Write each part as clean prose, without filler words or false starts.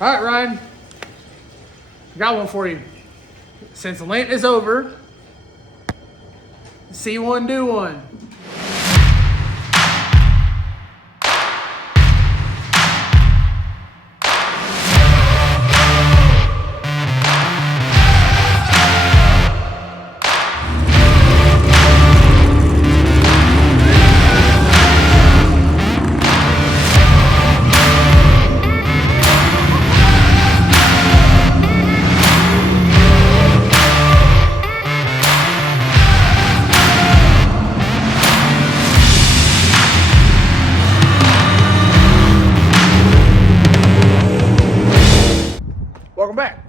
All right, Ryan. Got one for you. Since Lent is over, see one, do one. Welcome back.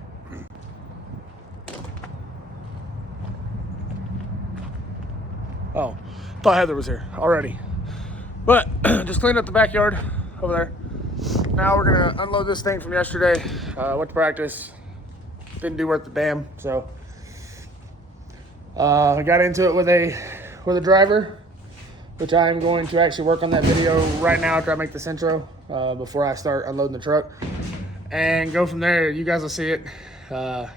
Oh, thought Heather was here already. But just cleaned up the backyard over there. Now we're gonna unload this thing from yesterday. Went to practice. Didn't do worth the damn, so I got into it with a driver, which I am going to actually work on that video right now after I make this intro, before I start unloading the truck, and go from there. You guys will see it. Very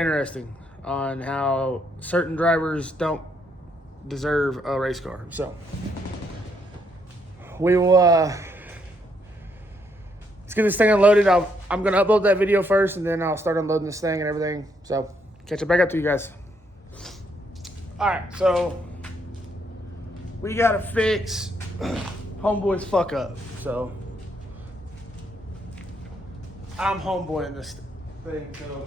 interesting on how certain drivers don't deserve a race car. So we will let's get this thing unloaded. I'm gonna upload that video first, and then I'll start unloading this thing and everything. So catch it back up to you guys. All right, so we gotta fix homeboy's fuck up. So I'm homeboying this thing. So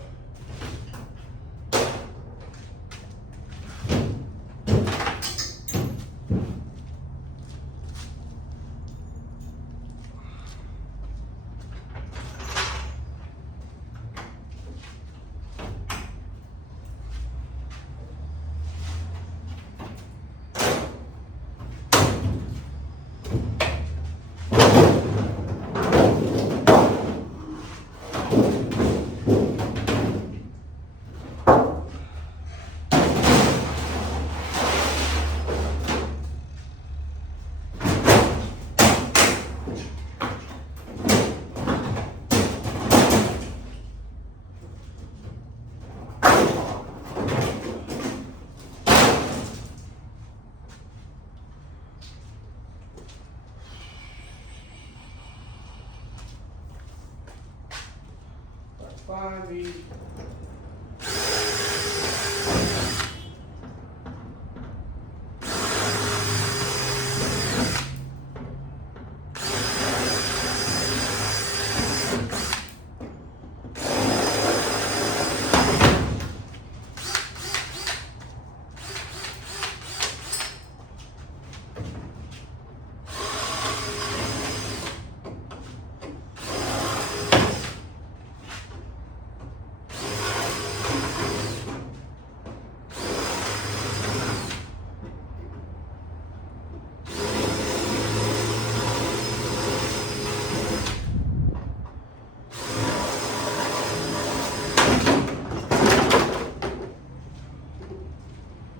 find the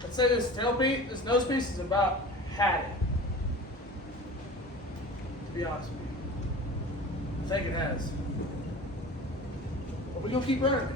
I'd say this tailpiece, this nose piece is about had it. To be honest with you. I think it has. But we're gonna keep running it.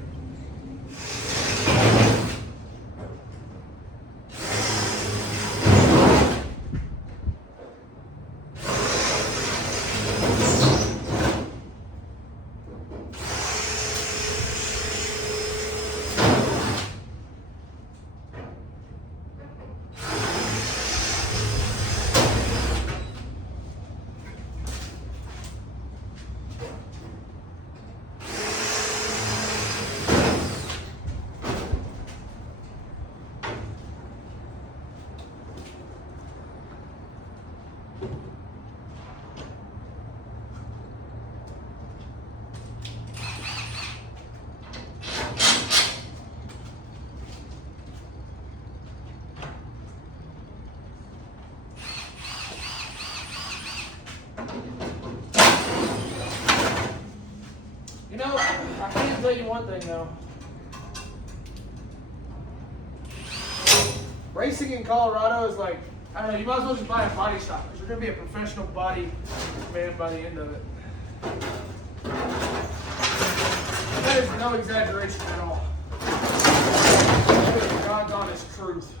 You know, I can tell you one thing though. Racing in Colorado is like, I don't know, you might as well just buy a body shop because you're going to be a professional body man by the end of it. no exaggeration at all. God's honest truth.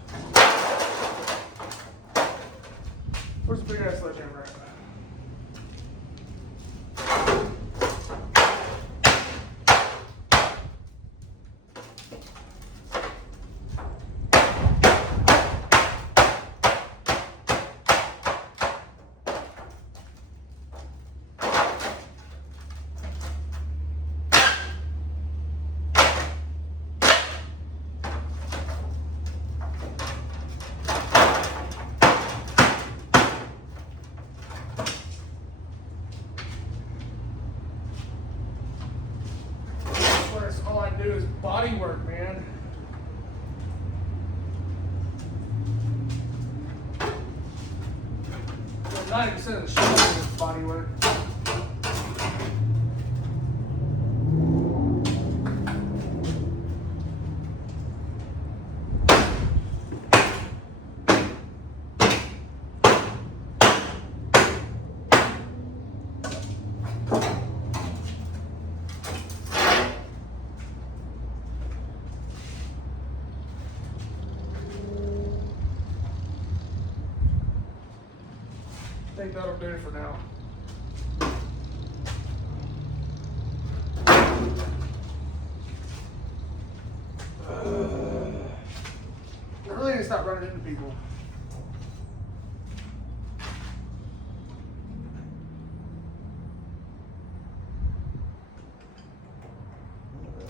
Where's the big ass sledgehammer at? All I do is body work, man. So 90% of the show is body work. I think that'll do it for now. I really need to stop running into people.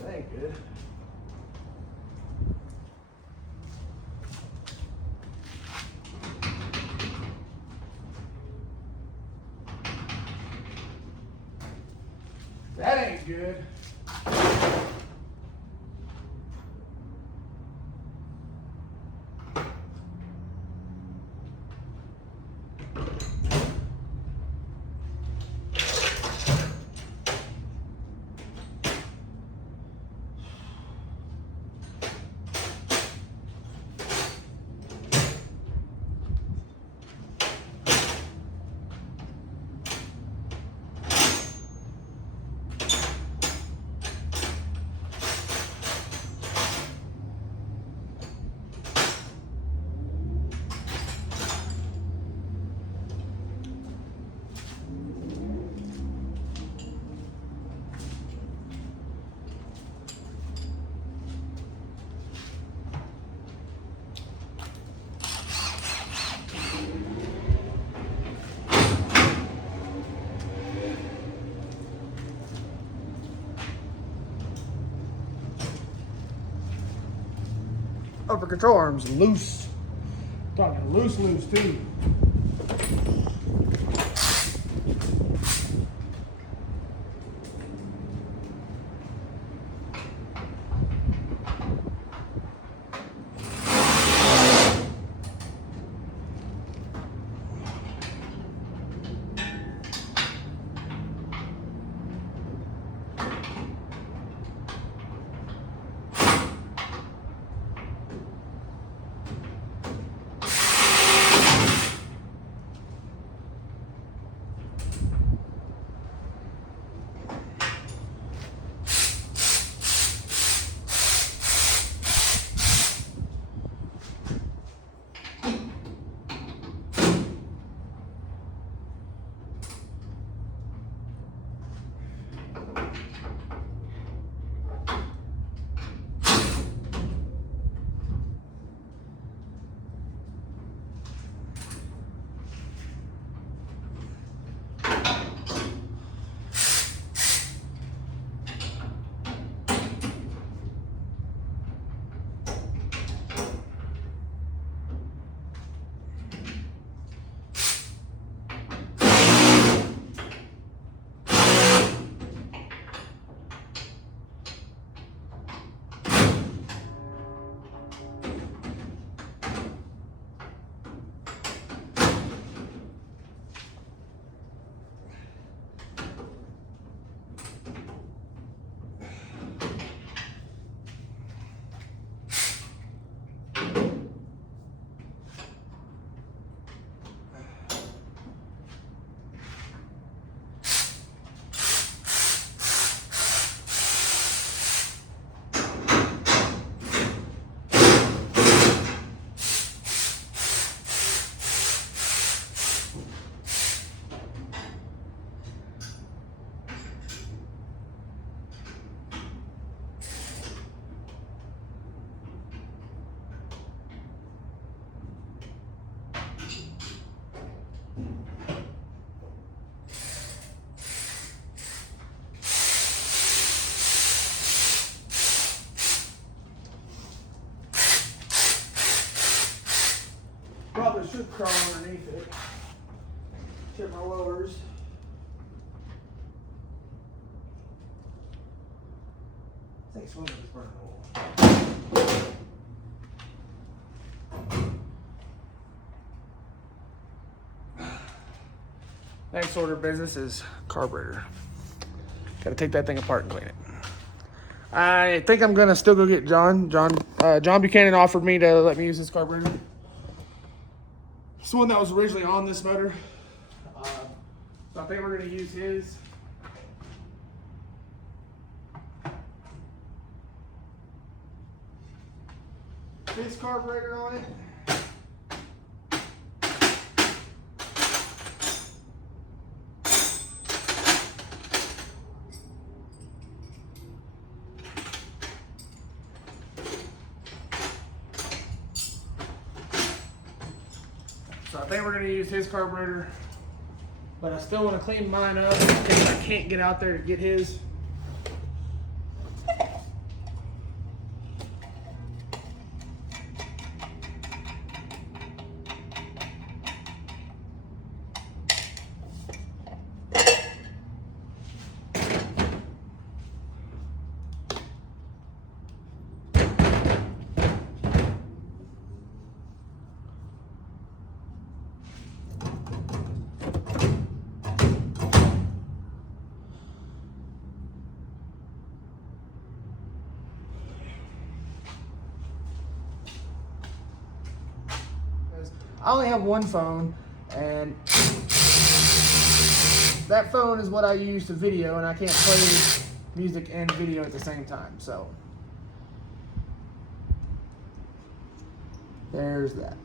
That ain't good. That ain't good. Upper control arm's loose. Talking loose too. probably should crawl underneath it. Check my lowers. Thanks for this burner oil. Next order of business is carburetor. Got to take that thing apart and clean it. I think I'm gonna still go get John. John Buchanan offered me to let me use his carburetor. It's the one that was originally on this motor. So I think we're gonna use his. His carburetor on it. So I think we're going to use his carburetor, but I still want to clean mine up in case I can't get out there to get his. I only have one phone, and that phone is what I use to video, and I can't play music and video at the same time, so there's that.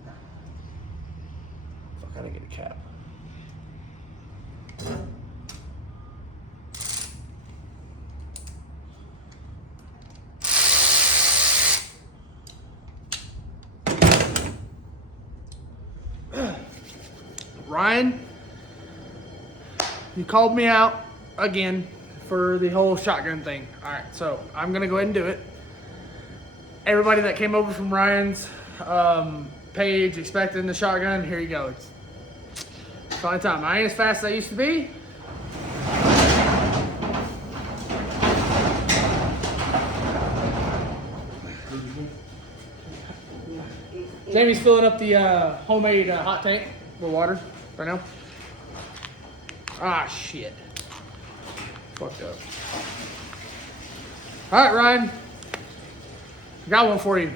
Fuck, I didn't get a cap. Ryan, you called me out again for the whole shotgun thing. All right, so I'm gonna go ahead and do it. Everybody that came over from Ryan's page expecting the shotgun, here you go. It's fun time. I ain't as fast as I used to be. Jamie's filling up the homemade hot tank with water right now. Ah, shit. Fucked up. All right, Ryan. Got one for you.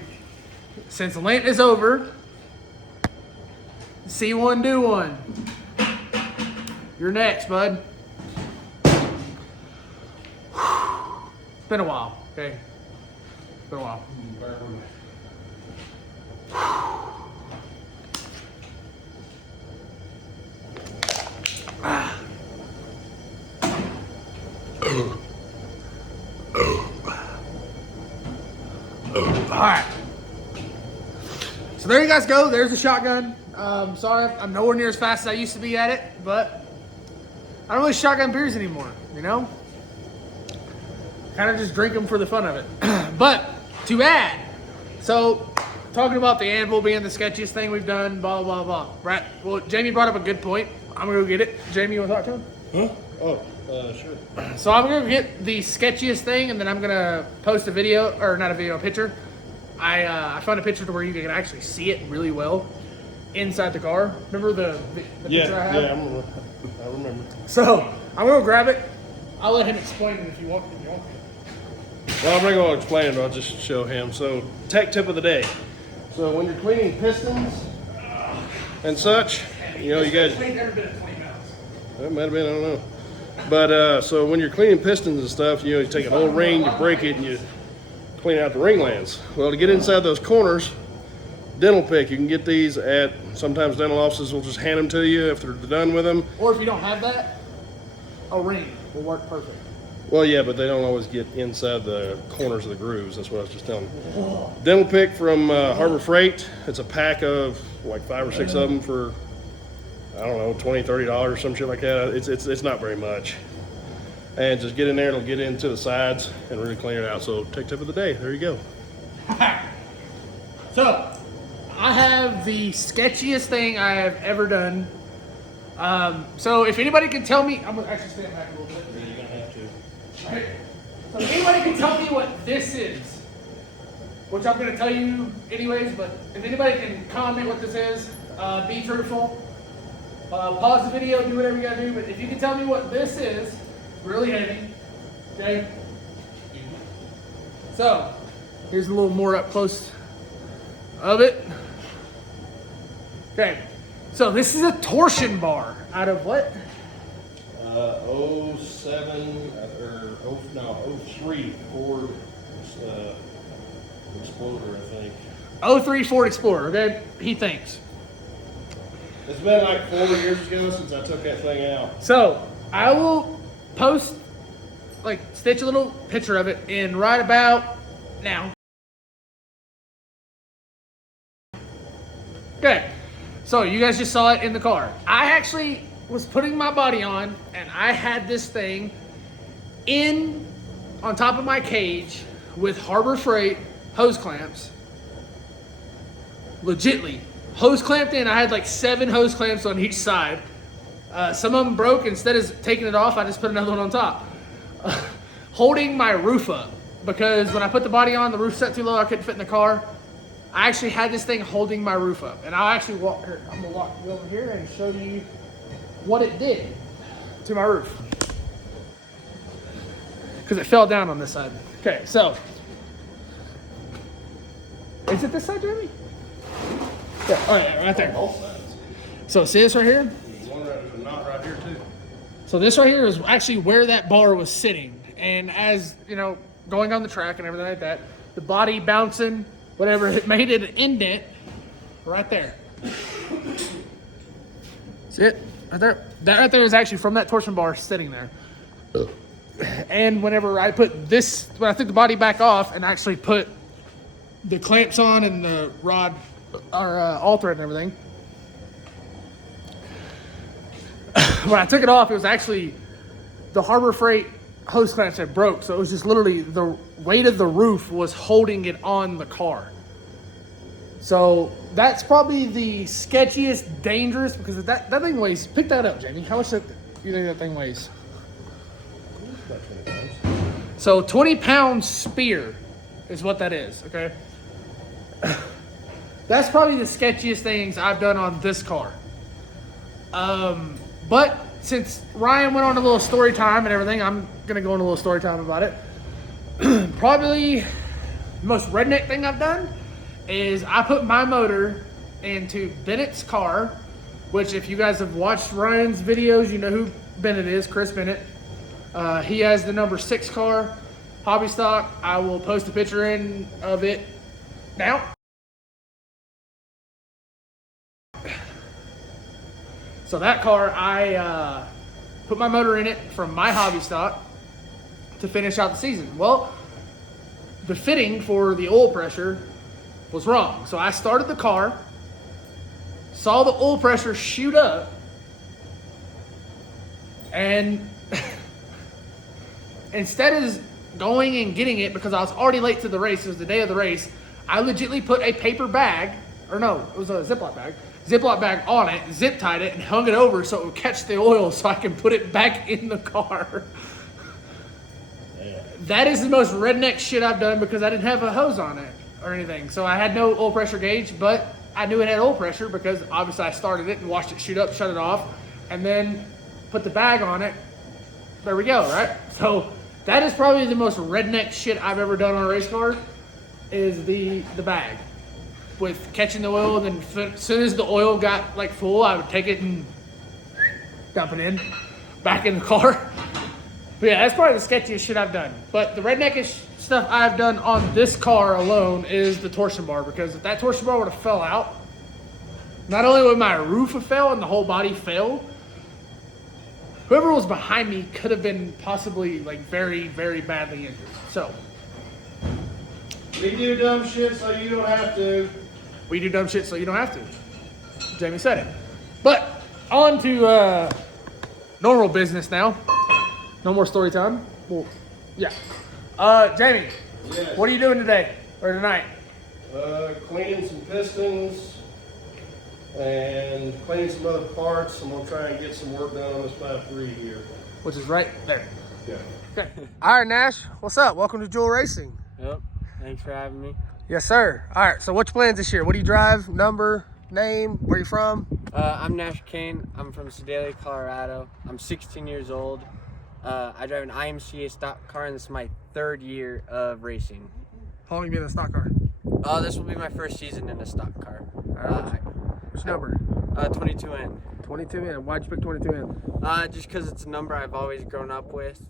Since Lent is over, see one, do one. You're next, bud. It's been a while, okay? It's been a while. All right. So there you guys go. There's the shotgun. Sorry, I'm nowhere near as fast as I used to be at it, but I don't really shotgun beers anymore, you know? Kind of just drink them for the fun of it. But to add, so talking about the anvil being the sketchiest thing we've done, blah, blah, blah. Right? Well, Jamie brought up a good point. I'm going to go get it. Jamie, you want to talk to him? Huh? Oh, sure. So I'm going to get the sketchiest thing, and then I'm going to post a video, or not a video, a picture. I found a picture to where you can actually see it really well inside the car. Remember the picture I had? Yeah, I remember. So I'm going to grab it. I'll let him explain it if you want. Well, I'm not going to explain it, I'll just show him. So, tech tip of the day. So when you're cleaning pistons and such, you know, you guys... That might have been, I don't know. But, so when you're cleaning pistons and stuff, you know, you take an old ring, you break it, and you clean out the ring lands. Well, to get inside those corners, dental pick, you can get these at, sometimes dental offices will just hand them to you if they're done with them. Or if you don't have that, a ring will work perfect. Well, yeah, but they don't always get inside the corners of the grooves. That's what I was just telling you. Dental pick from Harbor Freight. It's a pack of like 5 or 6 of them for, I don't know, $20, $30 or some shit like that. It's not very much. And just get in there, it'll get into the sides and really clean it out. So tech tip of the day, there you go. So, I have the sketchiest thing I have ever done. So if anybody can tell me, I'm gonna actually stand back a little bit. Yeah, you're gonna have to. Right. So if anybody can tell me what this is, which I'm gonna tell you anyways, but if anybody can comment what this is, be truthful. Pause the video, do whatever you gotta do, but if you can tell me what this is, really heavy, okay? So, here's a little more up close of it. Okay, so this is a torsion bar out of what? 07 or 03 Ford Explorer, I think. 03 Ford Explorer, okay? He thinks. It's been like 4 years ago since I took that thing out. So, I will post, like, stitch a little picture of it in right about now. Okay, so you guys just saw it in the car. I actually was putting my body on, and I had this thing on top of my cage with Harbor Freight hose clamps. Legitly, hose clamped in. I had like 7 hose clamps on each side. Some of them broke. Instead of taking it off, I just put another one on top. Holding my roof up, because when I put the body on, the roof set too low, I couldn't fit in the car. I actually had this thing holding my roof up, and I'll actually walk here. I'm gonna walk over here and show you what it did to my roof, because it fell down on this side. Okay, so is it this side, Jeremy? Yeah, oh yeah, right there. Both sides. So see this right here? There's one right, there's a knot right here too. So this right here is actually where that bar was sitting, and as you know, going on the track and everything like that, the body bouncing, whatever, it made it an indent right there. See it? Right there? That right there is actually from that torsion bar sitting there. And whenever I put this, when I took the body back off and actually put the clamps on and the rod, or all thread and everything, when I took it off, it was actually the Harbor Freight hose clamps that broke. So it was just literally the weight of the roof was holding it on the car. So that's probably the sketchiest, dangerous, because that thing weighs, pick that up, Jamie. How much do you think that thing weighs? About 20 pounds. So 20-pound spear is what that is, okay? That's probably the sketchiest things I've done on this car. But since Ryan went on a little story time and everything, I'm gonna go on a little story time about it. Probably the most redneck thing I've done is I put my motor into Bennett's car, which if you guys have watched Ryan's videos, you know who Bennett is, Chris Bennett. He has the number 6 car, hobby stock. I will post a picture of it now. So that car, I put my motor in it from my hobby stock to finish out the season. Well, the fitting for the oil pressure was wrong. So I started the car, saw the oil pressure shoot up, and instead of going and getting it, because I was already late to the race, it was the day of the race, I legitimately put a paper bag, or no, it was a Ziploc bag on it, zip tied it, and hung it over so it would catch the oil so I can put it back in the car. Yeah. That is the most redneck shit I've done, because I didn't have a hose on it or anything. So I had no oil pressure gauge, but I knew it had oil pressure because obviously I started it and watched it shoot up, shut it off, and then put the bag on it. There we go, right? So that is probably the most redneck shit I've ever done on a race car, is the bag. With catching the oil, and then as soon as the oil got like full, I would take it and dump it in, back in the car. But yeah, that's probably the sketchiest shit I've done. But the redneckish stuff I've done on this car alone is the torsion bar, because if that torsion bar would have fell out, not only would my roof have fell and the whole body fail, whoever was behind me could have been possibly like very, very badly injured. So We do dumb shit so you don't have to. we do dumb shit so you don't have to. Jamie said it. But on to normal business now. No more story time. Well, yeah. Jamie, Yes. what are you doing today or tonight? Cleaning some pistons and cleaning some other parts. I'm gonna try and get some work done on this 5.3 here. Which is right there. Yeah. Okay. All right, Nash. What's up? Welcome to Jewel Racing. Yep. Thanks for having me. Yes, sir. All right. So, what's your plans this year? What do you drive? Number, name, where you from? I'm Nash Kane. I'm from Sedalia, Colorado. I'm 16 years old. I drive an IMCA stock car, and this is my 3rd year of racing. How long have you been in a stock car? This will be my first season in a stock car. Which number? 22N. 22N. Why'd you pick 22N? Just because it's a number I've always grown up with.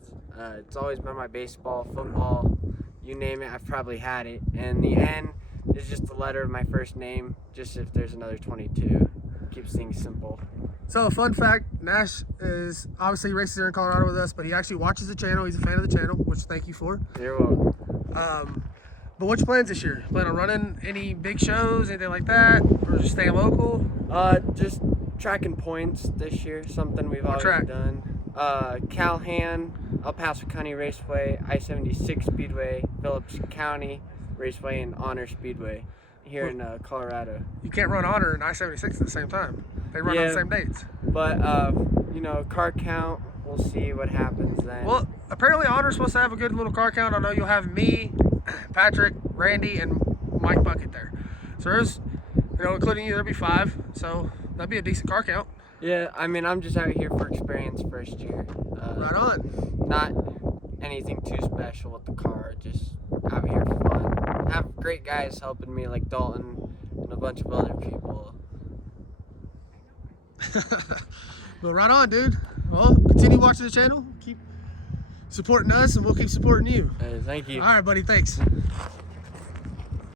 It's always been my baseball, football, you name it, I've probably had it. And the N is just the letter of my first name, just if there's another 22. Keeps things simple. So, fun fact, Nash is obviously races here in Colorado with us, but he actually watches the channel. He's a fan of the channel, which thank you for. You're welcome. But what's your plans this year? Plan on running any big shows, anything like that, or just staying local? Just tracking points this year, something we've always track? done. Calhan, El Paso County Raceway, I-76 Speedway, Phillips County Raceway, and Honor Speedway here in Colorado. You can't run Honor and I-76 at the same time. They run on the same dates. But, car count, we'll see what happens then. Well, apparently Honor's supposed to have a good little car count. I know you'll have me, Patrick, Randy, and Mike Bucket there. So there's, including you, there'll be 5. So that'd be a decent car count. Yeah, I mean, I'm just out here for experience first year. Right on. Not anything too special with the car, just out here for fun. Have great guys helping me like Dalton and a bunch of other people. Well, right on, dude. Well, continue watching the channel. Keep supporting us, and we'll keep supporting you. Thank you. All right, buddy. Thanks.